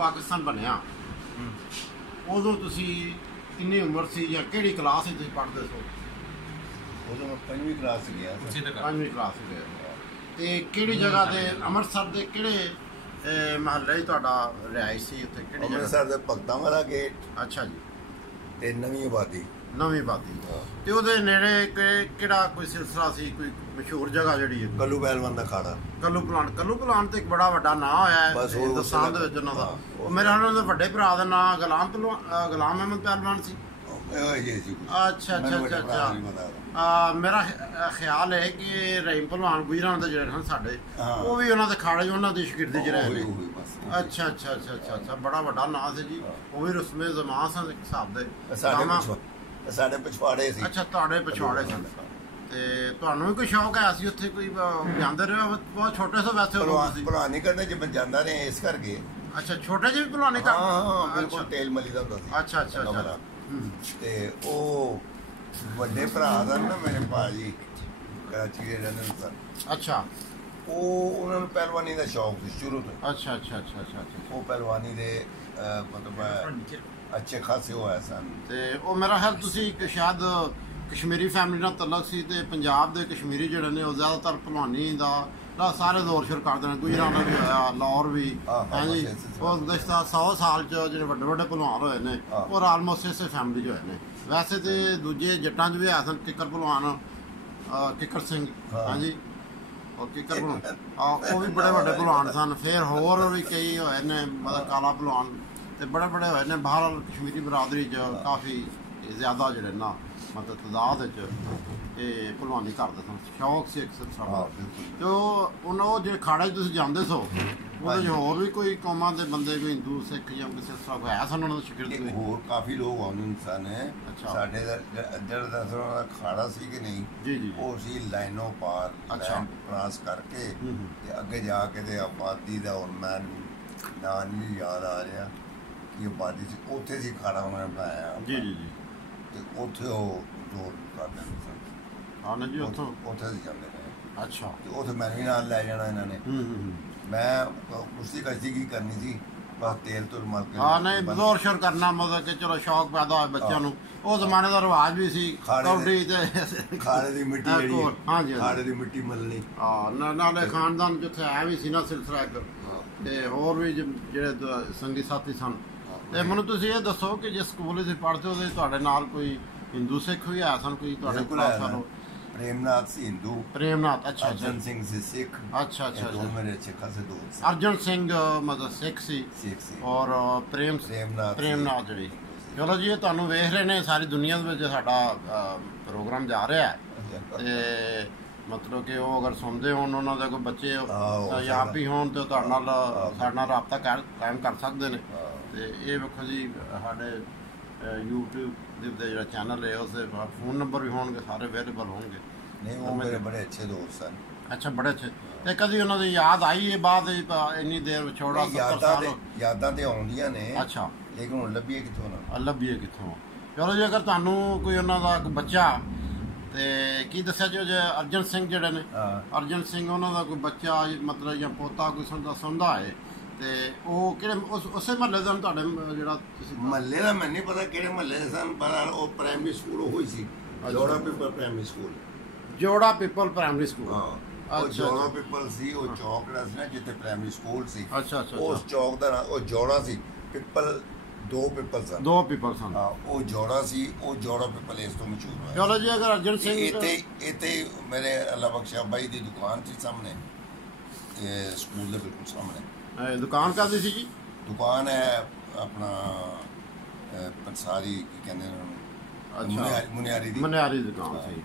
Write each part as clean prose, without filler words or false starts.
ਪਾਕਿਸਤਾਨ ਬਣਿਆ ਉਦੋਂ ਤੁਸੀਂ ਕਿੰਨੀ ਉਮਰ ਸੀ ਜਾਂ ਕਿਹੜੀ ਕਲਾਸ ਵਿੱਚ ਤੁਸੀਂ ਪੜ੍ਹਦੇ ਸੋ? ਉਦੋਂ ਮੈਂ 5ਵੀਂ ਕਲਾਸ 'ਚ ਗਿਆ ਸੀ। 5ਵੀਂ ਕਲਾਸ 'ਚ ਗਏ ਤੇ ਕਿਹੜੀ ਜਗ੍ਹਾ ਤੇ ਅੰਮ੍ਰਿਤਸਰ ਦੇ ਕਿਹੜੇ ਮਹੱਲੇ 'ਚ ਤੁਹਾਡਾ ਰਿਹਾਇਸ਼ ਸੀ ਉੱਥੇ? ਕਿਹੜੀ ਜਗ੍ਹਾ? ਅੰਮ੍ਰਿਤਸਰ ਦੇ ਭਗਤਾਂ ਵਾਲਾ ਗੇਟ। ਅੱਛਾ ਜੀ। ਤੇ ਨਵੀਂ ਆਬਾਦੀ। ਨਵੀਂ ਆਬਾਦੀ। ਤੇ ਉਹਦੇ ਨੇੜੇ ਕਿਹੜਾ ਕੋਈ ਸਿਲਸਿਲਾ ਸੀ, ਕੋਈ ਮਸ਼ਹੂਰ ਜਗ੍ਹਾ ਜਿਹੜੀ ਹੈ? ਕੱਲੂ ਪਹਿਲਵਾਨ ਦਾ ਖਾੜਾ। ਕੱਲੂ ਪਲਾਨ ਤੇ ਇੱਕ ਬੜਾ ਵੱਡਾ ਨਾਂ ਹੋਇਆ ਹੈ ਹਿੰਦੁਸਤਾਨ ਦੇ ਵਿੱਚ ਉਹਨਾਂ ਦਾ। ਉਹ ਮੇਰੇ ਨਾਲ ਉਹਦੇ ਵੱਡੇ ਭਰਾ ਦਾ ਨਾਂ ਗੁਲਾਮ ਅਹਿਮਦ ਪਹਿਲਵਾਨ ਸੀ। ਅੱਛਾ ਅੱਛਾ ਅੱਛਾ ਅੱਛਾ। ਮੇਰਾ ਖਿਆਲ ਹੈ ਕਿ ਰਹੀਮ ਭਲਵਾਨ ਗੁਜਰਾਂ ਦੇ ਜਿਹੜੇ ਹਨ ਸਾਡੇ, ਉਹ ਵੀ ਉਹਨਾਂ ਦੇ ਖਾੜੇ ਉਹਨਾਂ ਦੀ ਸ਼ਾਗਿਰਦੀ 'ਚ ਰਹੇ ਨੇ। ਅੱਛਾ ਅੱਛਾ ਅੱਛਾ ਅੱਛਾ ਅੱਛਾ। ਬੜਾ ਵੱਡਾ ਨਾਂ ਸੀ ਜੀ। ਉਹ ਵੀ ਰਸਮੇ ਜ਼ਮਾਂ ਸਨ ਇੱਕ ਹਿਸਾਬ ਦੇ। ਸਾਡੇ ਪਿਛਵਾੜੇ ਸੀ। ਅੱਛਾ, ਤੁਹਾਡੇ ਪਿਛਵਾੜੇ ਸਨ। ਤੇ ਤੁਹਾਨੂੰ ਵੀ ਕੋਈ ਸ਼ੌਕ ਹੈ ਸੀ ਉੱਥੇ? ਕੋਈ ਜਾਂਦੇ ਰਹੇ? ਬਹੁਤ ਛੋਟੇ ਸੋ ਵੈਸੇ ਭਲਵਾਨੀ ਕਰਨੇ ਜਿਵੇਂ ਜਾਂਦਾ ਰਹੇ ਇਸ ਕਰਕੇ। ਅੱਛਾ, ਛੋਟੇ ਜਿਹੇ ਵੀ ਭਲਵਾਨੀ ਕਰਦੇ? ਹਾਂ, ਬਿਲਕੁਲ ਤੇਲ ਮਲੀ ਦਾ ਹੁੰਦਾ ਸੀ। ਅੱਛਾ ਅੱਛਾ ਅੱਛਾ। ਤੇ ਉਹ ਵੱਡੇ ਭਰਾ ਦਾ ਨਾ ਮੇਰੇ ਭਾਜੀ ਕਰਾਚੀ ਦੇ ਰਹਿੰਦੇ ਸਨ। ਅੱਛਾ। ਉਹ ਉਹਨਾਂ ਨੂੰ ਪਹਿਲਵਾਨੀ ਦਾ ਸ਼ੌਕ ਸੀ ਸ਼ੁਰੂ ਤੋਂ। ਅੱਛਾ ਅੱਛਾ ਅੱਛਾ ਅੱਛਾ। ਉਹ ਪਹਿਲਵਾਨੀ ਦੇ ਮਤਲਬ ਅੱਛੇ ਖਾਸੇ ਹੋਇਆ ਸਨ। ਤੇ ਉਹ ਮੇਰਾ ਖਿਆਲ ਤੁਸੀਂ ਸ਼ਾਇਦ ਕਸ਼ਮੀਰੀ ਫੈਮਿਲੀ ਨਾਲ ਤਲਕ ਸੀ, ਤੇ ਪੰਜਾਬ ਦੇ ਕਸ਼ਮੀਰੀ ਜਿਹੜੇ ਨੇ ਉਹ ਜ਼ਿਆਦਾਤਰ ਭਲਵਾਨੀ ਦਾ ਸਾਰੇ ਦੌਰ ਸ਼ੁਰੂ ਕਰਦੇ ਨੇ। ਗੁਜਰਾਂ ਦਾ ਵੀ ਹੋਇਆ, ਲਾਹੌਰ ਵੀ। ਹਾਂਜੀ, ਉਹ ਗੁਜ਼ਸ਼ਤਾ 100 ਸਾਲ 'ਚ ਜਿਹੜੇ ਵੱਡੇ ਵੱਡੇ ਭਲਵਾਨ ਹੋਏ ਨੇ ਉਹ ਆਲਮੋਸਟ ਇਸੇ ਫੈਮਿਲੀ 'ਚ ਹੋਏ ਨੇ। ਵੈਸੇ ਤੇ ਦੂਜੇ ਜੱਟਾਂ 'ਚ ਵੀ ਆਏ ਸਨ, ਕਿੱਕਰ ਭਲਵਾਨ, ਕਿੱਕਰ ਸਿੰਘ। ਹਾਂਜੀ, ਉਹ ਕਿੱਕਰ ਭਲਵਾਨ ਉਹ ਵੀ ਬੜੇ ਵੱਡੇ ਭਲਵਾਨ ਸਨ। ਫਿਰ ਹੋਰ ਵੀ ਕਈ ਹੋਏ ਨੇ, ਮਤਲਬ ਕਾਲਾ ਭਲਵਾਨ, ਤੇ ਬੜੇ ਬੜੇ ਹੋਏ ਨੇ। ਬਾਹਰ ਕਸ਼ਮੀਰੀ ਬਰਾਦਰੀ 'ਚ ਕਾਫੀ ਜ਼ਿਆਦਾ ਜਿਹੜੇ ਨਾ ਮਤਲਬ ਤਾਦਾਦ ਵਿੱਚ ਇਹ ਭਲਵਾਨੀ ਕਰਦੇ ਸਨ। ਸ਼ੌਕ ਸੀ ਇੱਕ ਸਿਲਸਿਲਾ। ਤੇ ਉਹ ਜਿਹੜੇ ਖਾੜੇ 'ਚ ਤੁਸੀਂ ਜਾਂਦੇ ਸੋ, ਉਹਦੇ 'ਚ ਹੋਰ ਵੀ ਕੋਈ ਕੌਮਾਂ ਦੇ ਬੰਦੇ, ਕੋਈ ਹਿੰਦੂ, ਸਿੱਖ ਜਾਂ ਕਿਸੇ ਸਿਲਸਿਲਾ ਕੋਈ ਹੈ ਸਨ ਉਹਨਾਂ ਦਾ ਸ਼ਾਗਿਰਦ? ਹੋਰ ਕਾਫੀ ਲੋਕ ਆਉਂਦੇ ਸਨ। ਸਾਡੇ ਦਾ ਜਿਹੜਾ ਖਾੜਾ ਸੀ ਕਿ ਨਹੀਂ ਜੀ ਜੀ, ਉਹ ਸੀ ਲਾਈਨੋਂ ਪਾਰ ਕ੍ਰਾਸ ਕਰਕੇ ਤੇ ਅੱਗੇ ਜਾ ਕੇ ਤੇ ਆਬਾਦੀ ਦਾ ਹੁਣ ਮੈਂ ਨਾਂ ਨਹੀਂ ਯਾਦ ਆ ਰਿਹਾ ਕਿ ਆਬਾਦੀ ਸੀ, ਉੱਥੇ ਸੀ ਖਾੜਾ ਉਹਨਾਂ ਨੇ ਬਣਾਇਆ। ਜੀ ਜੀ ਜੀ। ਤੇ ਉੱਥੇ ਉਹ ਜ਼ੋਰ ਕਰਦੇ ਸਨ। ਹਾਂ ਜੀ, ਉੱਥੇ ਸੀ ਜਾਂਦੇ ਨੇ। ਅੱਛਾ। ਤੇ ਉੱਥੇ ਮੈਨੂੰ ਵੀ ਨਾਲ ਲੈ ਜਾਣਾ ਇਹਨਾਂ ਨੇ। ਮੈਂ ਉਸਦੀ ਕਸ਼ਤੀ ਕੀ ਕਰਨੀ ਸੀ, ਬਸ ਤੇਲ ਤੁਲ ਮਾਰ ਕੇ। ਹਾਂ, ਨਹੀਂ ਜ਼ੋਰ ਸ਼ੋਰ ਕਰਨਾ, ਮਤਲਬ ਕਿ ਚਲੋ ਸ਼ੌਕ ਪੈਦਾ ਹੋਏ ਬੱਚਿਆਂ ਨੂੰ। ਉਹ ਜ਼ਮਾਨੇ ਦਾ ਰਿਵਾਜ ਵੀ ਸੀ ਕੌਡੀ ਤੇ ਖਾੜੇ ਦੀ ਮਿੱਟੀ। ਹਾਂਜੀ, ਖਾੜੇ ਦੀ ਮਿੱਟੀ ਮਲਣੀ। ਹਾਂ, ਨਾਲੇ ਖਾਨਦਾਨ ਜਿੱਥੇ ਆਇਆ ਵੀ ਸੀ ਨਾ ਸਿਲਸਿਲਾ ਇੱਕ, ਤੇ ਹੋਰ ਵੀ ਜਿਹੜੇ ਸੰਗੀ ਸਾਥੀ ਸਨ। ਤੇ ਮੈਨੂੰ ਤੁਸੀਂ ਇਹ ਦੱਸੋ ਕਿ ਜਿਸ ਸਕੂਲ ਵਿੱਚ ਪੜ੍ਹਦੇ ਉਹਦੇ ਤੁਹਾਡੇ ਨਾਲ ਕੋਈ ਹਿੰਦੂ ਸਿੱਖ ਵੀ ਆਇਆ ਸਨ? ਕੋਈ ਤੁਹਾਡੇ ਕੋਲ? ਪ੍ਰੇਮਨਾਥ ਸੀ ਹਿੰਦੂ। ਪ੍ਰੇਮਨਾਥ, ਅੱਛਾ। ਅਰਜਨ ਸਿੰਘ ਸੀ ਸਿੱਖ। ਅੱਛਾ ਅੱਛਾ। ਮੇਰੇ ਅੱਛੇ ਖਾਸੇ ਦੋਸਤ ਸੀ। ਅਰਜਨ ਸਿੰਘ ਮਤਲਬ ਸਿੱਖ ਸੀ, ਔਰ ਪ੍ਰੇਮਨਾਥ ਜਿਹੜੀ। ਚਲੋ ਜੀ, ਇਹ ਤੁਹਾਨੂੰ ਵੇਖ ਰਹੇ ਨੇ ਸਾਰੀ ਦੁਨੀਆ ਦੇ ਵਿੱਚ ਸਾਡਾ ਪ੍ਰੋਗਰਾਮ ਜਾ ਰਿਹਾ ਹੈ। ਤੇ ਮਤਲਬ ਕਿ ਉਹ ਅਗਰ ਸੁਣਦੇ ਹੋਣ, ਉਹਨਾਂ ਦੇ ਕੋਈ ਬੱਚੇ ਪੰਜਾਬੀ ਹੋਣ ਤੇ ਤੁਹਾਡੇ ਨਾਲ ਸਾਡੇ ਨਾਲ ਰਾਬਤਾ ਕਾਇਮ ਕਰ ਸਕਦੇ ਨੇ। ਤੇ ਇਹ ਵੇਖੋ ਜੀ, ਸਾਡੇ YouTube ਦੇ ਜਿਹੜਾ ਚੈਨਲ ਹੈ ਉਸਦੇ ਫੋਨ ਨੰਬਰ ਵੀ ਹੋਣਗੇ, ਸਾਰੇ ਅਵੇਲੇਬਲ ਹੋਣਗੇ। ਨਹੀਂ, ਉਹ ਮੇਰੇ ਬੜੇ ਅੱਛੇ ਦੋਸਤ ਸਨ। ਅੱਛਾ, ਬੜੇ ਅੱਛੇ। ਤੇ ਕਦੀ ਉਹਨਾਂ ਦੀ ਯਾਦ ਆਈ ਹੈ ਬਾਅਦ ਇੰਨੀ ਦੇਰ ਵਿਛੋੜਾ? ਯਾਦਾਂ ਤੇ ਆਉਂਦੀਆਂ ਨੇ। ਅੱਛਾ, ਲੇਕਿਨ ਹੁਣ ਲੱਭੀਏ ਕਿੱਥੋਂ ਨਾ? ਲੱਭੀਏ ਕਿੱਥੋਂ? ਚਲੋ ਜੀ, ਅਗਰ ਤੁਹਾਨੂੰ ਕੋਈ ਉਹਨਾਂ ਦਾ ਕੋਈ ਬੱਚਾ, ਤੇ ਕੀ ਦੱਸਿਆ ਜੀ ਅਰਜਨ ਸਿੰਘ ਜਿਹੜੇ ਨੇ, ਅਰਜਨ ਸਿੰਘ, ਉਹਨਾਂ ਦਾ ਕੋਈ ਬੱਚਾ ਮਤਲਬ ਜਾਂ ਪੋਤਾ ਕੋਈ ਸੁਣਦਾ ਹੈ, ਤੇ ਉਹ ਕਿਹੜੇ ਉਸੇ ਮਹੱਲੇ ਦਾ ਤੁਹਾਡੇ? ਜਿਹੜਾ ਤੁਸੀਂ ਮਹੱਲੇ ਦਾ ਮੈਨੂੰ ਨਹੀਂ ਪਤਾ ਕਿਹੜੇ ਮਹੱਲੇ ਦੇ ਸਨ, ਪਰ ਉਹ ਪ੍ਰਾਇਮਰੀ ਸਕੂਲ ਉਹ ਹੀ ਸੀ, ਜੋੜਾ ਪੀਪਲ ਪ੍ਰਾਇਮਰੀ ਸਕੂਲ। ਜੋੜਾ ਪੀਪਲ ਪ੍ਰਾਇਮਰੀ ਸਕੂਲ। ਉਹ ਜੋੜਾ ਪੀਪਲ ਸੀ, ਉਹ ਚੌਕ ਜਿਹੜਾ ਸੀ ਨਾ ਜਿੱਥੇ ਪ੍ਰਾਇਮਰੀ ਸਕੂਲ ਸੀ। ਅੱਛਾ ਅੱਛਾ। ਉਸ ਚੌਕ ਦਾ ਉਹ ਜੋੜਾ ਸੀ। ਪਿੱਪਲ ਦੋ ਪਿੱਪਲ ਸਨ। ਉਹ ਜੋੜਾ ਸੀ। ਉਹ ਜੋੜਾ ਪਿੱਪਲ ਇਸ ਤੋਂ ਮਸ਼ਹੂਰ ਹੋਇਆ। ਚਲੋ ਜੀ, ਅਗਰ ਅਰਜਨ ਸਿੰਘ ਇੱਥੇ ਮੇਰੇ ਅੱਲਾ ਬਖਸ਼ਾ ਬਾਈ ਦੀ ਦੁਕਾਨ ਸੀ ਸਾਹਮਣੇ, ਸਕੂਲ ਦੇ ਬਿਲਕੁਲ ਸਾਹਮਣੇ। ਦੁਕਾਨ ਕਾਹਦੀ ਸੀ ਜੀ? ਦੁਕਾਨ ਹੈ ਆਪਣਾ ਪੰਸਾਰੀ, ਕੀ ਕਹਿੰਦੇ ਨੇ, ਮੁਨਿਆਰੀ ਦੀ ਦੁਕਾਨ ਸੀ।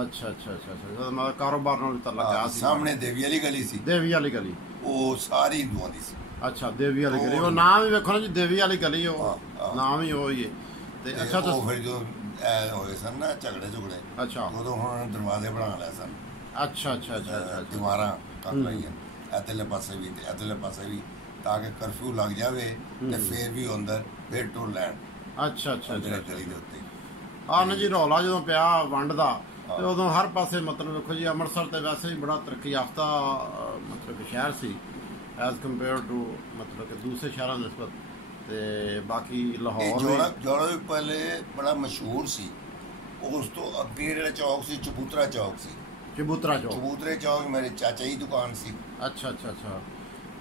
ਅੱਛਾ ਅੱਛਾ ਅੱਛਾ। ਮਤਲਬ ਕਾਰੋਬਾਰ ਨਾਲ ਤਾਂ ਲੱਗਾ ਸੀ। ਸਾਹਮਣੇ ਦੇਵੀ ਵਾਲੀ ਗਲੀ ਸੀ। ਦੇਵੀ ਵਾਲੀ ਗਲੀ ਉਹ ਸਾਰੀ ਹਿੰਦੂਆਂ ਦੀ ਸੀ। ਅੱਛਾ, ਦੇਵੀ ਵਾਲੀ ਗਲੀ। ਉਹ ਨਾਮ ਵੀ ਵੇਖੋ ਨਾ ਜੀ, ਦੇਵੀ ਵਾਲੀ ਗਲੀ, ਉਹ ਨਾਮ ਹੀ ਉਹ ਹੀ ਹੈ। ਤੇ ਅੱਛਾ, ਉਹ ਫਿਰ ਜੋ ਹੋਏ ਸਨ ਨਾ ਝਗੜੇ, ਅੱਛਾ, ਉਦੋਂ ਹੁਣ ਦਰਵਾਜ਼ੇ ਬਣਾ ਲਏ ਸਨ। ਅੱਛਾ ਅੱਛਾ ਅੱਛਾ। ਦੀਵਾਰਾਂ ਕਰ ਲਈਆਂ ਇੱਧਰਲੇ ਪਾਸੇ ਵੀ ਤੇ ਇੱਧਰਲੇ ਪਾਸੇ ਵੀ, ਤਾਂ ਕਿ ਕਰਫਿਊ ਲੱਗ ਜਾਵੇ ਤੇ ਫਿਰ ਵੀ ਅੰਦਰ ਫਿਰ ਟੁਰ ਲੈਣ। ਅੱਛਾ ਅੱਛਾ ਅੱਛਾ। ਗਲੀ ਦੇ ਉੱਤੇ ਹਾਂ ਨਾ ਜੀ, ਰੌਲਾ ਜਦੋਂ ਪਿਆ ਵੰਡ ਦਾ, ਤੇ ਉਦੋਂ ਹਰ ਪਾਸੇ ਮਤਲਬ ਵੇਖੋ ਜੀ, ਅੰਮ੍ਰਿਤਸਰ ਤੇ ਵੈਸੇ ਹੀ ਬੜਾ ਤਰੱਕੀ ਯਾਫਤਾ ਮਤਲਬ ਸ਼ਹਿਰ ਸੀ। ਐਜ਼ ਕੰਪੇਅਰ ਟੂ ਮਤਲਬ ਕਿ ਦੂਸਰੇ ਸ਼ਹਿਰਾਂ ਨਿਸਬਤ। ਤੇ ਬਾਕੀ ਲਾਹੌਰ ਜੋੜਾ ਵੀ ਪਹਿਲੇ ਬੜਾ ਮਸ਼ਹੂਰ ਸੀ। ਉਸ ਤੋਂ ਅੱਗੇ ਜਿਹੜਾ ਚੌਕ ਸੀ ਚਬੂਤਰਾ ਚੌਕ ਸੀ। ਚਬੂਤਰੇ ਚੌਕ ਮੇਰੇ ਚਾਚਾ ਜੀ ਦੁਕਾਨ ਸੀ। ਅੱਛਾ।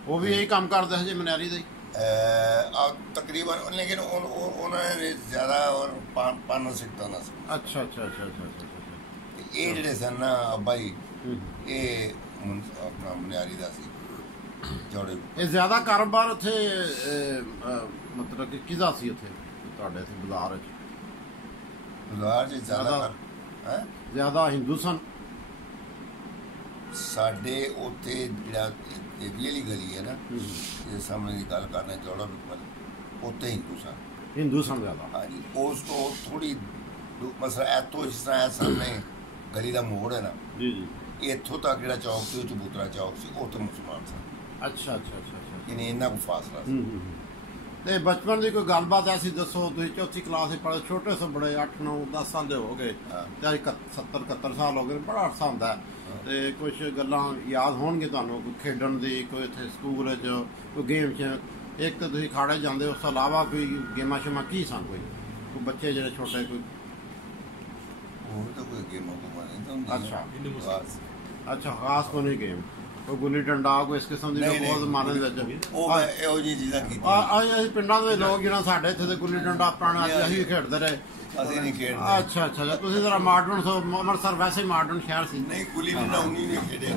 ਉਹ ਵੀ ਇਹੀ ਕੰਮ ਕਰਦੇ ਸੀ ਜੀ ਮਨਿਆਰੀ ਦਾ ਹੀ? ਤਕਰੀਬਨ, ਲੇਕਿਨ ਉਹਨਾਂ ਨੇ ਜ਼ਿਆਦਾ ਪਾਨ ਸਿੱਟਾ ਨਾ ਸੀ। ਅੱਛਾ। ਇਹ ਜਿਹੜੇ ਸਨ ਨਾ ਅੱਬਾ ਜੀ, ਇਹ ਆਪਣਾ ਮਨਿਆਰੀ ਦਾ ਸੀ ਜੋੜੇ। ਇਹ ਜ਼ਿਆਦਾ ਕਾਰੋਬਾਰ ਉੱਥੇ ਮਤਲਬ ਕਿ ਕਿਹਦਾ ਸੀ ਉੱਥੇ ਤੁਹਾਡੇ ਇੱਥੇ ਬਾਜ਼ਾਰ 'ਚ? ਜ਼ਿਆਦਾ ਹਿੰਦੂ ਸਨ ਸਾਡੇ ਉੱਥੇ। ਜਿਹੜਾ ਏਰੀਏ ਵਾਲੀ ਗਲੀ ਹੈ ਨਾ, ਇਹ ਸਾਹਮਣੇ ਦੀ ਗੱਲ ਕਰਨਾ ਜੋੜਾ ਪਿੱਪਲ, ਉੱਥੇ ਹਿੰਦੂ ਸਨ ਜ਼ਿਆਦਾ। ਹਾਂਜੀ, ਉਸ ਤੋਂ ਥੋੜੀ ਮਸਲਾ ਇੱਥੋਂ ਜਿਸ ਤਰ੍ਹਾਂ ਸਾਹਮਣੇ ਗਲੀ ਦਾ ਮੋੜ ਹੈ ਨਾ, ਇੱਥੋਂ ਤੱਕ ਜਿਹੜਾ ਚੌਕ ਸੀ ਉਹ ਚਬੂਤਰਾ ਚੌਕ ਸੀ, ਉੱਥੇ ਮੁਸਲਮਾਨ ਸਨ। ਅੱਛਾ। ਯਾਨੀ ਇੰਨਾ ਕੁ ਫਾਸਲਾ ਸੀ। ਤੇ ਬਚਪਨ ਦੀ ਕੋਈ ਗੱਲਬਾਤ ਐਸੀ ਦੱਸੋ? ਤੁਸੀਂ ਚੌਥੀ ਕਲਾਸ ਵਿੱਚ ਪੜ੍ਹੇ, ਛੋਟੇ ਸੋ ਬੜੇ 8, 9, 10 ਸਾਲ ਦੇ ਹੋ ਗਏ ਤੇ ਅੱਜ 70, 71 ਸਾਲ ਹੋ ਗਏ, ਬੜਾ ਅਰਸਾ ਹੁੰਦਾ। ਤੇ ਕੁਝ ਗੱਲਾਂ ਯਾਦ ਹੋਣਗੇ ਤੁਹਾਨੂੰ, ਕੋਈ ਖੇਡਣ ਦੀ, ਕੋਈ ਇੱਥੇ ਸਕੂਲ 'ਚ ਕੋਈ ਗੇਮ 'ਚ? ਇੱਕ ਤਾਂ ਤੁਸੀਂ ਖਾੜੇ ਜਾਂਦੇ, ਉਸ ਤੋਂ ਇਲਾਵਾ ਕੋਈ ਗੇਮਾਂ ਸ਼ੇਮਾਂ ਕੀ ਸਨ? ਕੋਈ ਬੱਚੇ ਜਿਹੜੇ ਛੋਟੇ ਕੋਈ? ਹੋਰ ਤਾਂ ਕੋਈ ਗੇਮਾਂ ਅੱਛਾ, ਖਾਸ ਕੋਈ ਗੇਮ, ਕੋਈ ਗੁੱਲੀ ਡੰਡਾ, ਕੋਈ ਇਸ ਕਿਸਮ ਦੀ ਬਹੁਤ ਜ਼ਮਾਨੇ ਦੇ ਵਿੱਚ ਇਹੋ ਜਿਹੀ ਚੀਜ਼ਾਂ ਕੀਤੀ। ਅਸੀਂ ਪਿੰਡਾਂ ਦੇ ਲੋਕ ਜਿਹੜਾ ਸਾਡੇ ਇੱਥੇ ਦੇ ਗੁੱਲੀ ਡੰਡਾ ਪੁਰਾਣਾ ਅਸੀਂ ਖੇਡਦੇ ਰਹੇ। ਅਸੀਂ ਨਹੀਂ ਖੇਡਦੇ। ਅੱਛਾ। ਤੁਸੀਂ ਜ਼ਰਾ ਮਾਡਰਨ ਸੋ, ਅੰਮ੍ਰਿਤਸਰ ਵੈਸੇ ਮਾਡਰਨ ਸ਼ਹਿਰ ਸੀ। ਨਹੀਂ, ਗੁੱਲੀ ਡੰਡਾ ਉਨੀ ਨਹੀਂ ਖੇਡਿਆ।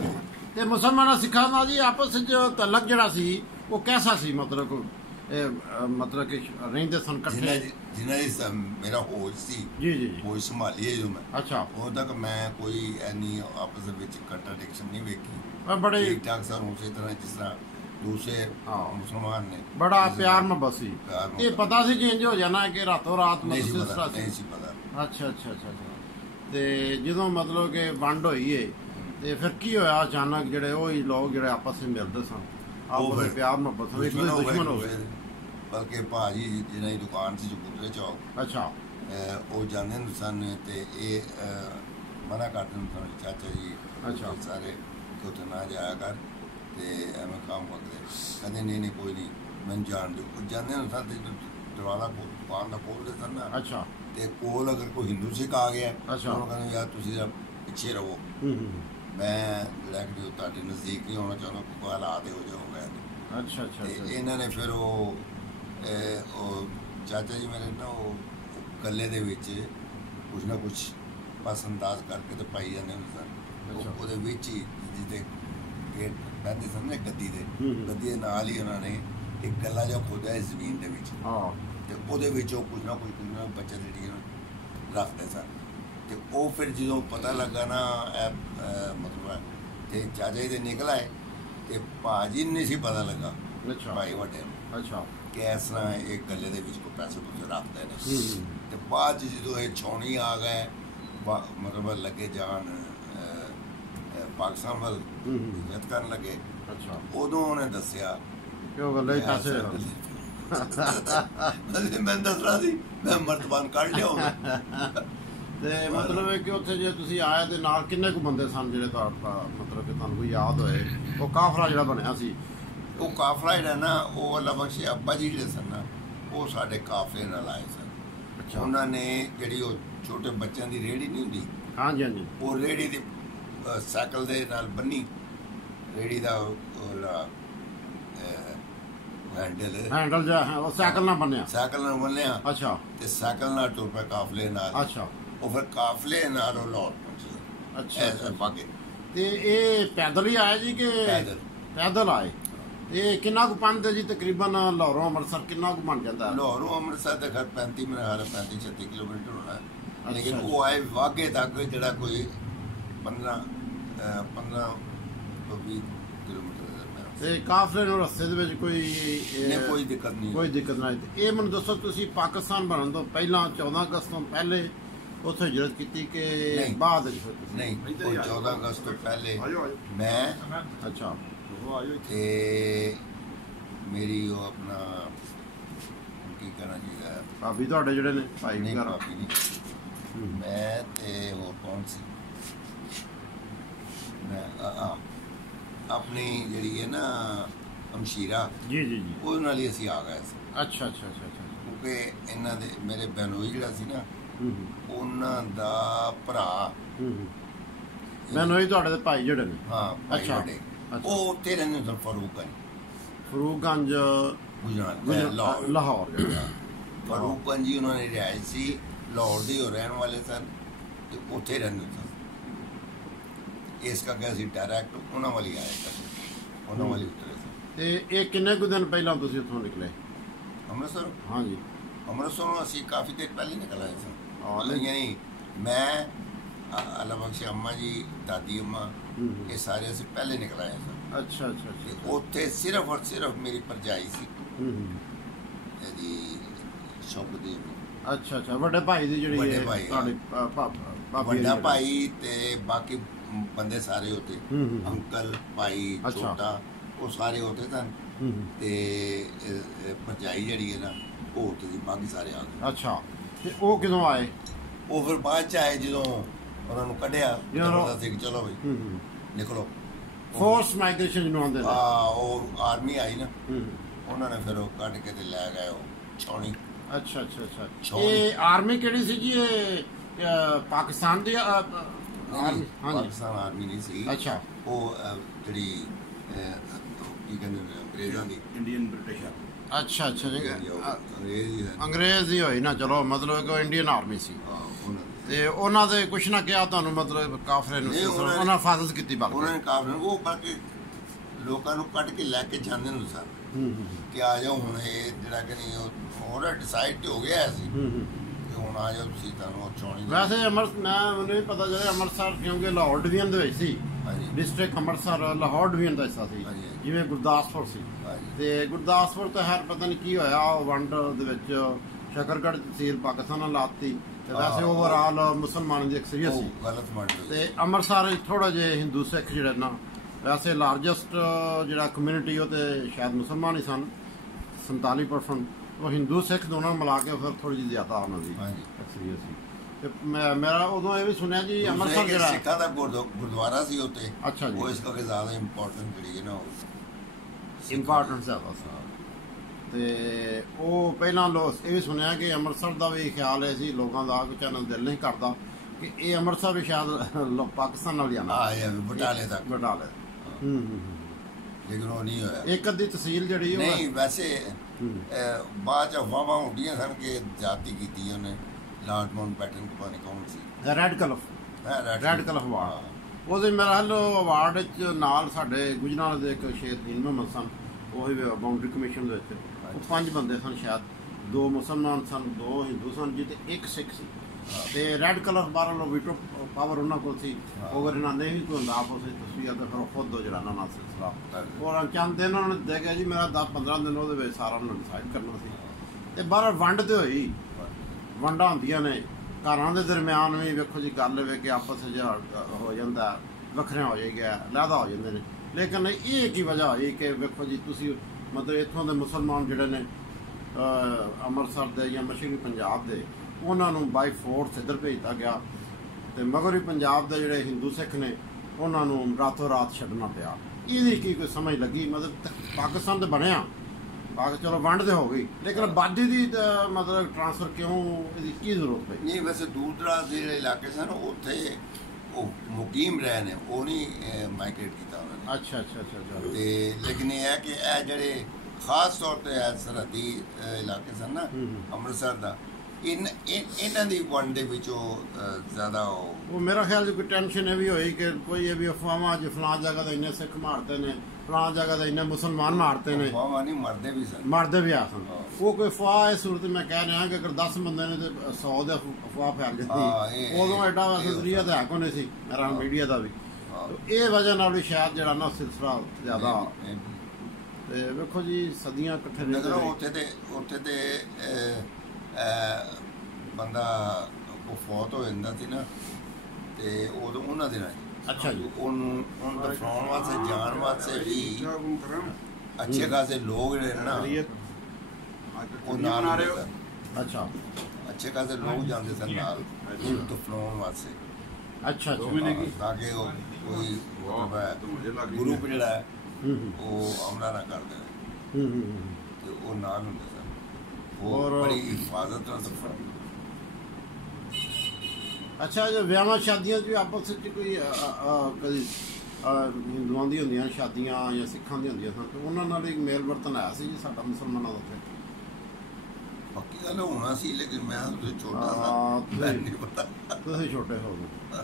ਤੇ ਮੁਸਲਮਾਨਾਂ ਸਿੱਖਾਂ ਦਾ ਜੀ ਆਪਸ ਵਿੱਚ ਤਲਕ ਜਿਹੜਾ ਸੀ ਉਹ ਕੈਸਾ ਸੀ? ਮਤਲਬ ਕਿ ਰਹਿੰਦੇ ਸਨ ਇਕੱਠੇ? ਜਿਨ੍ਹਾਂ ਦੀ ਮੇਰਾ ਹੋਸ਼ ਸੀ, ਹੋਸ਼ ਸੰਭਾਲੀ ਜੋ ਮੈਂ। ਅੱਛਾ। ਉਦੋਂ ਤੱਕ ਮੈਂ ਕੋਈ ਐਨੀ ਆਪਸ ਵਿੱਚ ਕੰਟਰਡਿਕਸ਼ਨ ਨਹੀਂ ਵੇਖੀ। ਬੜੇ ਠੀਕ ਠਾਕ ਸਨ, ਉਸੇ ਤਰ੍ਹਾਂ ਜਿਸ ਤਰ੍ਹਾਂ ਦੂਸਰੇ ਮੁਸਲਮਾਨ ਨੇ। ਬੜਾ ਪਿਆਰ ਮੁਹੱਬਤ ਸੀ। ਇਹ ਪਤਾ ਸੀ ਚੇਂਜ ਹੋ ਜਾਣਾ ਕਿ ਰਾਤੋਂ ਰਾਤ? ਨਹੀਂ ਸੀ ਪਤਾ। ਅੱਛਾ। ਤੇ ਜਦੋਂ ਮਤਲਬ ਕਿ ਵੰਡ ਹੋਈ ਏ ਤੇ ਫਿਰ ਕੀ ਹੋਇਆ ਅਚਾਨਕ? ਜਿਹੜੇ ਉਹੀ ਲੋਕ ਜਿਹੜੇ ਆਪਸ ਵਿੱਚ ਮਿਲਦੇ ਸਨ, ਆਪਸ ਵਿੱਚ ਪਿਆਰ ਮੁਹੱਬਤ ਸੀ, ਦੁਸ਼ਮਣ ਹੋ ਗਏ? ਬਲਕਿ ਭਾਜੀ ਜਿਹਨਾਂ ਦੀ ਦੁਕਾਨ ਸੀ ਚਬੂਤਰੇ ਚੌਕ, ਅੱਛਾ, ਉਹ ਜਾਂਦੇ ਹੁੰਦੇ ਸਨ ਤੇ ਇਹ ਮਨਾ ਕਰਦੇ ਹੁੰਦੇ ਸਨ ਚਾਚਾ ਜੀ ਅੱਛਾ ਸਾਰੇ ਕਿ ਉੱਥੇ ਨਾ ਜਾਇਆ ਕਰ ਤੇ ਐਵੇਂ ਕੰਮ ਕਰਦੇ। ਕਹਿੰਦੇ ਨਹੀਂ ਕੋਈ ਨਹੀਂ, ਮੈਨੂੰ ਜਾਣ ਦਿਓ। ਉਹ ਜਾਂਦੇ ਹੁੰਦੇ ਸਨ ਤੇ ਦਰਵਾਜ਼ਾ ਦੁਕਾਨ ਦਾ ਖੋਲ੍ਹਦੇ ਸਨ ਨਾ। ਅੱਛਾ। ਤੇ ਕੋਲ ਅਗਰ ਕੋਈ ਹਿੰਦੂ ਸਿੱਖ ਆ ਗਿਆ, ਅੱਛਾ, ਉਹਨੂੰ ਕਹਿੰਦੇ ਯਾਰ ਤੁਸੀਂ ਪਿੱਛੇ ਰਹੋ, ਮੈਂ ਜਿਹੜਾ ਕਿ ਤੁਹਾਡੇ ਨਜ਼ਦੀਕ ਨਹੀਂ ਆਉਣਾ ਚਾਹੁੰਦਾ, ਕੋਈ ਹਾਲਾਤ ਹੋ ਜਾਊਗਾ। ਅੱਛਾ। ਤੇ ਇਹਨਾਂ ਨੇ ਫਿਰ ਉਹ ਚਾਚਾ ਜੀ ਮੇਰੇ ਨਾ ਉਹ ਗੱਲੇ ਦੇ ਵਿੱਚ ਕੁਛ ਨਾ ਕੁਛ ਬਸ ਅੰਦਾਜ਼ ਕਰਕੇ ਤੇ ਪਾਈ ਜਾਂਦੇ ਹੁੰਦੇ ਸਨ। ਉਹਦੇ ਵਿੱਚ ਹੀ ਜਿਹਦੇ ਗੇਟ ਬਹਿੰਦੇ ਸਨ ਨਾ ਗੱਦੀ ਦੇ ਨਾਲ ਹੀ ਉਹਨਾਂ ਨੇ ਇੱਕ ਗੱਲਾ ਜਿਹਾ ਖੋਦਿਆ ਜ਼ਮੀਨ ਦੇ ਵਿੱਚ, ਤੇ ਉਹਦੇ ਵਿੱਚ ਉਹ ਕੁਛ ਨਾ ਕੁਛ ਬੱਚਤ ਜਿਹੜੀ ਰੱਖਦੇ ਸਨ। ਤੇ ਉਹ ਫਿਰ ਜਦੋਂ ਪਤਾ ਲੱਗਾ ਨਾ ਮਤਲਬ ਤੇ ਚਾਚਾ ਜੀ ਦੇ ਨਿਕਲ ਆਏ ਤੇ ਭਾਜੀ ਨਹੀਂ ਸੀ ਪਤਾ ਲੱਗਾ ਭਾਈ ਵੱਡੇ ਨੂੰ। ਅੱਛਾ। ਕਿ ਇਸ ਤਰ੍ਹਾਂ ਇਹ ਗੱਲੇ ਦੇ ਵਿੱਚ ਕੋਈ ਪੈਸੇ ਪੂਸੇ ਰੱਖਦੇ ਨੇ। ਤੇ ਬਾਅਦ 'ਚ ਜਦੋਂ ਇਹ ਛਾਉਣੀ ਆ ਗਏ, ਮਤਲਬ ਲੱਗੇ ਜਾਣ ਪਾਕਿਸਤਾਨ ਵੱਲ ਹਿਜਰਤ ਕਰਨ ਲੱਗੇ, ਉਦੋਂ ਉਹਨੇ ਦੱਸਿਆ ਕਿ ਉਹ ਗੱਲੇ ਪੈਸੇ ਮੈਂ ਦੱਸਣਾ ਸੀ, ਮੈਂ ਮਰਤਬਾਨ ਕੱਢ ਲਿਆ। ਤੇ ਮਤਲਬ ਹੈ ਕਿ ਉੱਥੇ ਜੇ ਤੁਸੀਂ ਆਏ ਤੇ ਨਾਲ ਕਿੰਨੇ ਕੁ ਬੰਦੇ ਸਨ ਜਿਹੜੇ ਮਤਲਬ ਕਿ ਤੁਹਾਨੂੰ ਕੋਈ ਯਾਦ ਹੋਏ? ਉਹ ਕਾਫਲਾ ਜਿਹੜਾ ਬਣਿਆ ਸੀ, ਉਹ ਕਾਫਲਾ ਜਿਹੜਾ ਨਾ ਉਹ ਅੱਲਾ ਬਖਸ਼ੇ ਅੱਬਾ ਜੀ ਜਿਹੜੇ ਸਨ ਨਾ, ਉਹ ਸਾਡੇ ਕਾਫਲੇ ਨਾਲ ਆਏ ਸਨ। ਅੱਛਾ। ਉਹਨਾਂ ਨੇ ਜਿਹੜੀ ਉਹ ਛੋਟੇ ਬੱਚਿਆਂ ਦੀ ਰੇਹੜੀ ਨਹੀਂ ਹੁੰਦੀ, ਹਾਂਜੀ, ਉਹ ਰੇਹੜੀ ਦੀ ਸਾਈਕਲ ਦੇ ਨਾਲ ਬੰਨੀ, ਰੇਹੜੀ ਦਾ ਹੈਂਡਲ ਜਿਹਾ ਉਹ ਸਾਈਕਲ ਨਾਲ ਬੰਨਿਆ, ਅੱਛਾ, ਤੇ ਸਾਈਕਲ ਨਾਲ ਟੁਰ ਪਿਆ ਕਾਫਲੇ ਨਾਲ। ਅੱਛਾ। ਉਹ ਫਿਰ ਕਾਫਲੇ ਨਾਲ ਉਹ ਲਾਹੌਰ ਪਹੁੰਚੇ। ਅੱਛਾ। ਤੇ ਇਹ ਪੈਦਲ ਹੀ ਆਏ ਜੀ ਕਿ ਪੈਦਲ ਆਏ? ਇਹ ਕਿੰਨਾ ਕੁ ਪੰਧ ਜੀ ਤਕਰੀਬਨ ਲਾਹੌਰੋਂ ਅੰਮ੍ਰਿਤਸਰ ਕਿੰਨਾ ਕੁ ਬਣ ਜਾਂਦਾ? ਲਾਹੌਰੋਂ ਅੰਮ੍ਰਿਤਸਰ ਦੇ ਘਰ 35-36 ਕਿਲੋਮੀਟਰ ਹੋਣਾ, ਲੇਕਿਨ ਉਹ ਆਏ ਵਾਘੇ ਤੱਕ ਜਿਹੜਾ ਕੋਈ 15 ਤੋਂ 20 ਕਿਲੋਮੀਟਰ ਦੇ ਦਰਮਿਆਨ। ਤੇ ਕਾਫਲੇ ਨੂੰ ਰਸਤੇ ਦੇ ਵਿੱਚ ਕੋਈ ਦਿੱਕਤ ਨਹੀਂ? ਇਹ ਮੈਨੂੰ ਦੱਸੋ, ਤੁਸੀਂ ਪਾਕਿਸਤਾਨ ਬਣਨ ਤੋਂ ਪਹਿਲਾਂ 14 ਅਗਸਤ ਤੋਂ ਪਹਿਲੇ ਉੱਥੇ ਹਿਜਰਤ ਕੀਤੀ ਕਿ ਬਾਅਦ ਵਿੱਚ? ਨਹੀਂ, 14 ਅਗਸਤ ਤੋਂ ਪਹਿਲੇ ਮੈਂ, ਅੱਛਾ, ਤੇ ਮੇਰੀ ਉਹ ਆਪਣਾ ਕੀ ਕਹਿਣਾ ਚਾਹੀਦਾ ਭਾਬੀ ਤੁਹਾਡੇ ਜਿਹੜੇ ਨੇ ਭਾਈ ਨਹੀਂ, ਭਾਬੀ ਨਹੀਂ, ਮੈਂ ਤੇ ਹੋਰ ਕੌਣ ਸੀ, ਮੈਂ ਆਪਣੀ ਜਿਹੜੀ ਹੈ ਨਾ ਅਮਸ਼ੀਰਾ ਜੀ ਜੀ ਜੀ। ਉਹਦੇ ਨਾਲ ਹੀ ਅਸੀਂ ਆ ਗਏ ਸੀ। ਅੱਛਾ ਅੱਛਾ ਅੱਛਾ ਅੱਛਾ। ਕਿਉਂਕਿ ਇਹਨਾਂ ਦੇ ਮੇਰੇ ਬੈਨੋਈ ਜਿਹੜਾ ਸੀ ਨਾ, ਹੂੰ ਉਹਨਾਂ ਦਾ ਭਰਾ, ਹੂੰ। ਮੈਨੂੰ ਇਹ ਤੁਹਾਡੇ ਦੇ ਭਾਈ ਜਿਹੜੇ ਨੇ? ਹਾਂ ਭਾਈ ਅੱਛਾ, ਵੱਡੇ, ਅੱਛਾ। ਉਹ ਉੱਥੇ ਰਹਿੰਦੇ ਸਨ ਫਰੂਕਗੰਜ ਫਰੂਕਗੰਜ ਗੁਜਰਾਤ ਲਾਹੌਰ ਜਿਹੜਾ ਫਰੂਕਗੰਜ ਹੀ ਉਹਨਾਂ ਨੇ ਰਿਹਾਇਸ਼ ਸੀ, ਲਾਹੌਰ ਦੇ ਉਹ ਰਹਿਣ ਵਾਲੇ ਸਨ ਤੇ ਉੱਥੇ ਰਹਿੰਦੇ ਸਨ। ਇਸ ਕਰਕੇ ਅਸੀਂ ਡਾਇਰੈਕਟ ਉਹਨਾਂ ਵਾਲੀ ਆਏ ਸਨ, ਉਹਨਾਂ ਵਾਲੀ ਉਤਰੇ ਸਨ। ਤੇ ਇਹ ਕਿੰਨੇ ਕੁ ਦਿਨ ਪਹਿਲਾਂ ਤੁਸੀਂ ਉੱਥੋਂ ਨਿਕਲੇ ਅੰਮ੍ਰਿਤਸਰ? ਹਾਂਜੀ, ਅੰਮ੍ਰਿਤਸਰੋਂ ਅਸੀਂ ਕਾਫੀ ਦੇਰ ਪਹਿਲੇ ਨਿਕਲ ਆਏ ਸਨ। ਹਾਂ, ਯਾਨੀ ਮੈਂ, ਅੱਲਾ ਬਖਸ਼ ਅੰਮਾ ਜੀ, ਦਾਦੀ ਅੰਮਾ, ਇਹ ਸਾਰੇ ਅਸੀਂ ਪਹਿਲੇ ਨਿਕਲ ਆਏ ਸਨ। ਅੱਛਾ ਅੱਛਾ ਅੱਛਾ। ਉੱਥੇ ਸਿਰਫ ਔਰ ਸਿਰਫ ਮੇਰੀ ਭਰਜਾਈ ਸੀ, ਇਹਦੀ ਸ਼ੌਕਦੀ। ਅੱਛਾ ਅੱਛਾ। ਵੱਡੇ ਭਾਈ ਦੀ ਜਿਹੜੀ ਵੱਡੇ ਭਾਈ, ਤੁਹਾਡੀ ਵੱਡਾ ਭਾਈ ਤੇ ਬਾਕੀ ਬੰਦੇ ਸਾਰੇ ਹੋਤੇ, ਅੰਕਲ ਭਾਈ ਛੋਟਾ, ਉਹ ਸਾਰੇ ਹੋਤੇ ਸਨ। ਤੇ ਭਰਜਾਈ ਜਿਹੜੀ ਹੈ ਨਾ, ਉਹ ਹੋਤੇ ਸੀ, ਬਾਕੀ ਸਾਰੇ ਆ ਗਏ। ਅੱਛਾ। ਤੇ ਉਹ ਕਦੋਂ ਆਏ? ਉਹ ਫਿਰ ਬਾਅਦ ਚ ਆਏ, ਜਦੋਂ ਉਹਨਾਂ ਨੂੰ ਕੱਢਿਆ ਸੀ ਕਿ ਚਲੋ ਬਈ ਨਿਕਲੋ। ਫੋਰਸ ਮਾਈਗ੍ਰੇਸ਼ਨ ਜਿਹਨੂੰ ਆਉਂਦੇ ਨੇ। ਉਹ ਆਰਮੀ ਆਈ ਨਾ, ਉਹਨਾਂ ਨੇ ਫਿਰ ਉਹ ਕੱਢ ਕੇ ਤੇ ਲੈ ਗਏ ਉਹ ਛਾਉਣੀ। ਅੱਛਾ ਅੱਛਾ ਅੱਛਾ। ਇਹ ਆਰਮੀ ਕਿਹੜੀ ਸੀ ਜੀ? ਇਹ ਪਾਕਿਸਤਾਨ ਦੀ ਆਰਮੀ? ਪਾਕਿਸਤਾਨ ਆਰਮੀ ਨਹੀਂ ਸੀ। ਅੱਛਾ। ਉਹ ਜਿਹੜੀ ਕੀ ਕਹਿੰਦੇ ਨੇ, ਅੰਗਰੇਜ਼ਾਂ ਦੀ, ਇੰਡੀਅਨ ਬ੍ਰਿਟਿਸ਼ ਆਰਮੀ। ਅੱਛਾ ਅੱਛਾ ਜੀ। ਅੰਗਰੇਜ਼ ਅੰਗਰੇਜ਼ ਹੀ ਹੋਈ ਨਾ, ਚਲੋ ਮਤਲਬ ਕਿ ਇੰਡੀਅਨ ਆਰਮੀ ਸੀ। ਤੇ ਉਹਨਾਂ ਦੇ ਕੁਛ ਨਾ ਕਿਹਾ ਤੁਹਾਨੂੰ, ਮਤਲਬ ਕਾਫਰੇ ਨੂੰ ਉਹਨਾਂ ਹਿਫਾਜ਼ਤ ਕੀਤੀ? ਉਹਨਾਂ ਨੇ ਕਾਫਰੇ ਨੂੰ ਉਹ ਕਰਕੇ ਲੋਕਾਂ ਨੂੰ ਕੱਢ ਕੇ ਲੈ ਕੇ ਜਾਂਦੇ ਨੇ ਸਰ, ਕਿ ਆ ਜਾਓ ਹੁਣ, ਇਹ ਜਿਹੜਾ ਕਿ ਨਹੀਂ ਉਹ ਡਿਸਾਈਡ ਹੋ ਗਿਆ ਸੀ ਕਿ ਹੁਣ ਆ ਜਾਓ ਤੁਸੀਂ, ਤੁਹਾਨੂੰ ਛਾਉਣੀ। ਵੈਸੇ ਮੈਨੂੰ ਵੀ ਪਤਾ ਚੱਲਿਆ ਅੰਮ੍ਰਿਤਸਰ, ਕਿਉਂਕਿ ਲਾਹੌਰ ਡਿਵੀਜ਼ਨ ਦੇ ਵਿੱਚ ਸੀ, ਡਿਸਟ੍ਰਿਕਟ ਅੰਮ੍ਰਿਤਸਰ ਲਾਹੌਰ ਡਿਵੀਜ਼ਨ ਦਾ ਹਿੱਸਾ ਸੀ, ਜਿਵੇਂ ਗੁਰਦਾਸਪੁਰ ਸੀ। ਤੇ ਗੁਰਦਾਸਪੁਰ ਤਾਂ ਹਰ ਪਤਾ ਨਹੀਂ ਕੀ ਹੋਇਆ, ਵੰਡ ਦੇ ਵਿੱਚ ਸ਼ਕਰਗੜ੍ਹ ਤਹਿਸੀਲ ਪਾਕਿਸਤਾਨ ਨਾਲ ਲਾਤੀ। ਤੇ ਵੈਸੇ ਓਵਰਆਲ ਮੁਸਲਮਾਨਾਂ ਦੀ ਅਕਸਰੀਅਤ ਸੀ, ਗਲਤ ਮੰਨ ਲਈ। ਤੇ ਅੰਮ੍ਰਿਤਸਰ ਥੋੜਾ ਜਿਹਾ ਹਿੰਦੂ ਸਿੱਖ ਜਿਹੜੇ ਨਾ, ਵੈਸੇ ਲਾਰਜੈਸਟ ਜਿਹੜਾ ਕਮਿਊਨਿਟੀ ਉਹ ਤੇ ਸ਼ਾਇਦ ਮੁਸਲਮਾਨ ਹੀ ਸਨ, 47%। ਉਹ ਹਿੰਦੂ ਸਿੱਖ ਦੋਨਾਂ ਨੂੰ ਮਿਲਾ ਕੇ ਫਿਰ ਥੋੜੀ ਜਿਹੀ ਜ਼ਿਆਦਾ ਉਹਨਾਂ ਦੀ ਅਕਸਰੀਅਤ ਸੀ। ਤੇ ਮੇਰਾ ਉਦੋਂ ਇਹ ਵੀ ਸੁਣਿਆ ਜੀ, ਅੰਮ੍ਰਿਤਸਰ ਜਿਹੜਾ ਸਿੱਖਾਂ ਦਾ ਗੁਰਦੁਆਰਾ ਸੀ ਉੱਥੇ। ਅੱਛਾ ਜੀ। ਉਹ ਇਸ ਕਰਕੇ ਜ਼ਿਆਦਾ ਇੰਪੋਰਟੈਂਟ ਜਿਹੜੀ ਹੈ ਨਾ, ਇੰਪੋਰਟੈਂਟ ਜ਼ਿਆਦਾ ਸੀ। ਤੇ ਉਹ ਪਹਿਲਾਂ ਇਹ ਵੀ ਸੁਣਿਆ ਕਿ ਅੰਮ੍ਰਿਤਸਰ ਦਾ ਵੀ ਖਿਆਲ ਹੈ ਸੀ ਲੋਕਾਂ ਦਾ, ਕਿ ਚੈਨਲ ਦਿਲ ਨਹੀਂ ਕਰਦਾ ਕਿ ਇਹ ਅੰਮ੍ਰਿਤਸਰ ਵੀ ਸ਼ਾਇਦ ਪਾਕਿਸਤਾਨ ਨਾਲ ਜਾਣਾ, ਬਟਾਲੇ ਤੱਕ। ਬਟਾਲੇ। ਲੇਕਿਨ ਉਹ ਨਹੀਂ ਹੋਇਆ। ਇੱਕ ਅੱਧੀ ਤਹਿਸੀਲ ਜਿਹੜੀ ਨਹੀਂ, ਵੈਸੇ ਬਾਅਦ ਚ ਅਫਵਾਹਾਂ ਹੁੰਦੀਆਂ ਸਨ ਕਿ ਜਾਤੀ ਕੀਤੀ ਉਹਨੇ, ਲਾਰਡ ਮਾਊਂਟ ਬੈਟਨ ਪਤਾ ਨਹੀਂ ਕੌਣ ਸੀ, ਰੈੱਡ ਕਲਫ ਅਵਾਰਡ। ਉਹਦੇ ਮੇਰਾ ਹਾਲ ਅਵਾਰਡ ਚ ਨਾਲ ਸਾਡੇ ਗੁਜਰਾਤ ਦੇ ਇੱਕ ਸ਼ੇਖ ਮੁਹੰਮਦ ਸਨ, ਉਹੀ ਬਾਉਂਡਰੀ ਕਮਿਸ਼ਨ ਦੇ ਵਿੱਚ। ਉਹ 5 ਬੰਦੇ ਸਨ, ਸ਼ਾਇਦ 2 ਮੁਸਲਮਾਨ ਸਨ, 2 ਹਿੰਦੂ ਸਨ ਜੀ, ਤੇ 1 ਸਿੱਖ ਸੀ। ਤੇ ਰੈੱਡ ਕਲਰ ਬਾਹਰੋਂ ਵੀਟੋ ਪਾਵਰ ਉਹਨਾਂ ਕੋਲ ਸੀ। ਅਗਰ ਇਹਨਾਂ ਨੇ ਵੀ ਕੋਈ ਹੁੰਦਾ ਆਪਸ ਵਿੱਚ ਤਸਵੀਰ, ਤਾਂ ਫਿਰ ਉਹ ਖੁਦ ਜਿਹੜਾ ਨਾ ਸਿਲਸਿਲਾ ਔਰ ਚੰਦ ਦਿਨ ਉਹਨਾਂ ਨੇ ਦੇ ਗਿਆ ਜੀ, ਮੇਰਾ 10-15 ਦਿਨ ਉਹਦੇ ਵਿੱਚ ਸਾਰਾ ਉਹਨਾਂ ਡਿਸਾਈਡ ਕਰਨਾ ਸੀ। ਤੇ ਬਾਹਰ ਵੰਡ ਤੇ ਹੋਈ, ਵੰਡਾਂ ਹੁੰਦੀਆਂ ਨੇ ਘਰਾਂ ਦੇ ਦਰਮਿਆਨ ਵੀ, ਵੇਖੋ ਜੀ ਗੱਲ ਵੇ ਕਿ ਆਪਸ ਵਿੱਚ ਹੋ ਜਾਂਦਾ, ਵੱਖਰਿਆਂ ਹੋ ਜਾਏਗਾ, ਲਹਿਦਾ ਹੋ ਜਾਂਦੇ ਨੇ। ਲੇਕਿਨ ਇਹ ਕੀ ਵਜ੍ਹਾ ਹੋਈ ਕਿ ਵੇਖੋ ਜੀ ਤੁਸੀਂ, ਮਤਲਬ ਇੱਥੋਂ ਦੇ ਮੁਸਲਮਾਨ ਜਿਹੜੇ ਨੇ ਅੰਮ੍ਰਿਤਸਰ ਦੇ ਜਾਂ ਮਸ਼ਰਕੀ ਪੰਜਾਬ ਦੇ, ਉਹਨਾਂ ਨੂੰ ਬਾਈ ਫੋਰਸ ਇੱਧਰ ਭੇਜਤਾ ਗਿਆ, ਤੇ ਮਗਰ ਵੀ ਪੰਜਾਬ ਦੇ ਜਿਹੜੇ ਹਿੰਦੂ ਸਿੱਖ ਨੇ ਉਹਨਾਂ ਨੂੰ ਰਾਤੋਂ ਰਾਤ ਛੱਡਣਾ ਪਿਆ। ਇਹਦੀ ਕੀ ਕੋਈ ਸਮਝ ਲੱਗੀ? ਮਤਲਬ ਪਾਕਿਸਤਾਨ ਤੇ ਬਣਿਆ, ਚਲੋ ਵੰਡ ਤੇ ਹੋ ਗਈ, ਲੇਕਿਨ ਆਬਾਦੀ ਦੀ ਮਤਲਬ ਟ੍ਰਾਂਸਫਰ ਕਿਉਂ, ਇਹਦੀ ਕੀ ਜ਼ਰੂਰਤ ਪਈ? ਨਹੀਂ, ਵੈਸੇ ਦੂਰ ਦਰਾਜ਼ ਦੇ ਜਿਹੜੇ ਇਲਾਕੇ ਸਨ ਉੱਥੇ ਉਹ ਮੁਕੀਮ ਰਹੇ ਨੇ, ਉਹ ਨਹੀਂ ਮਾਈਗ੍ਰੇਟ ਕੀਤਾ ਉਹਨਾਂ ਨੇ। ਅੱਛਾ ਅੱਛਾ ਅੱਛਾ। ਤੇ ਲੇਕਿਨ ਇਹ ਹੈ ਕਿ ਇਹ ਜਿਹੜੇ ਖਾਸ ਤੌਰ ਤੇ ਸਰਹੱਦੀ ਇਲਾਕੇ ਸਨ ਨਾ ਅੰਮ੍ਰਿਤਸਰ ਦਾ, ਇਹਨਾਂ ਦੀ ਵੰਡ ਦੇ ਵਿੱਚ ਉਹ ਜ਼ਿਆਦਾ ਉਹ ਮੇਰਾ ਖਿਆਲ ਕੋਈ ਟੈਨਸ਼ਨ ਇਹ ਵੀ ਹੋਈ ਕਿ ਕੋਈ ਇਹ ਵੀ ਅਫਵਾਹਾਂ, ਅੱਜ ਫਲਾਂ ਜਗ੍ਹਾ ਦੇ ਇੰਨੇ ਸਿੱਖ ਮਾਰਦੇ ਨੇ, ਫਲਾਂ ਜਗ੍ਹਾ ਦੇ ਇੰਨੇ ਮੁਸਲਮਾਨ ਮਾਰਦੇ ਨੇ। ਅਫਵਾਹਾਂ ਨਹੀਂ, ਮਰਦੇ ਵੀ ਸਨ, ਮਰਦੇ ਵੀ ਆ ਸਨ। ਉਹ ਕੋਈ ਅਫਵਾਹ ਇਸ ਸੂਰਤ ਮੈਂ ਕਹਿ ਰਿਹਾ ਕਿ ਅਗਰ 10 ਬੰਦੇ ਨੇ ਤੇ 100 ਦੇ ਅਫਵਾਹ ਫੈਲ ਜਾਂਦੀ। ਉਦੋਂ ਐਡਾ ਵੈਸੇ ਜ਼ਰੀਆ ਤਾਂ ਹੈ ਕੋਈ ਸੀ ਮੇਰਾ ਮੀਡੀਆ ਦਾ ਵੀ, ਇਹ ਵਜ੍ਹਾ ਨਾਲ ਵੀ ਸ਼ਾਇਦ ਜਿਹੜਾ ਨਾ ਸਿਲਸਿਲਾ ਜ਼ਿਆਦਾ। ਤੇ ਵੇਖੋ ਜੀ ਸਦੀਆਂ ਇਕੱਠੇ ਨੇ। ਉੱਥੇ ਤੇ ਬੰਦਾ ਉਹ ਫੌਤ ਹੋ ਜਾਂਦਾ ਸੀ ਨਾ, ਤੇ ਉਦੋਂ ਉਹਨਾਂ ਦੇ ਨਾਲ ਅੱਛਾ ਜੀ ਉਹਨੂੰ ਦਫਨਾਉਣ ਵਾਸਤੇ ਜਾਣ ਵਾਸਤੇ ਵੀ ਅੱਛੇ ਖਾਸੇ ਲੋਕ ਜਿਹੜੇ ਨਾ ਉਹ ਨਾਲ ਆਉਂਦੇ ਸਨ। ਅੱਛਾ, ਅੱਛੇ ਖਾਸੇ ਲੋਕ ਜਾਂਦੇ ਸਨ ਨਾਲ ਦਫਨਾਉਣ ਵਾਸਤੇ। ਅੱਛਾ, ਤਾਂ ਕਿ ਉਹ ਕੋਈ ਗਰੁੱਪ ਜਿਹੜਾ ਉਹ ਹਮਲਾ ਨਾ ਕਰ ਦੇਵੇ। ਤੇ ਉਹ ਨਾਲ ਹੁੰਦੇ ਸਨ। ਉਹ ਔਰ- ਬੜੀ ਹਿਫਾਜ਼ਤ ਨਾਲ ਸਫਰ। ਅੱਛਾ, ਜੇ ਵਿਆਹਾਂ ਸ਼ਾਦੀਆਂ 'ਚ ਵੀ ਆਪਸ ਵਿੱਚ ਕੋਈ ਕਦੀ ਹਿੰਦੂਆਂ ਦੀਆਂ ਹੁੰਦੀਆਂ ਸ਼ਾਦੀਆਂ ਜਾਂ ਸਿੱਖਾਂ ਦੀਆਂ ਹੁੰਦੀਆਂ ਸਨ, ਤੇ ਉਹਨਾਂ ਨਾਲ ਇੱਕ ਮੇਲ ਵਰਤਨ ਆਇਆ ਸੀ ਜੀ ਸਾਡਾ ਮੁਸਲਮਾਨਾਂ ਦਾ ਉੱਥੇ। ਬਾਕੀ ਗੱਲ ਹੋਣਾ ਸੀ, ਲੇਕਿਨ ਮੈਂ ਛੋਟਾ ਹਾਂ, ਸੀ, ਮੈਨੂੰ ਨਹੀਂ ਪਤਾ। ਤੁਸੀਂ ਛੋਟੇ ਹੋ ਗਏ।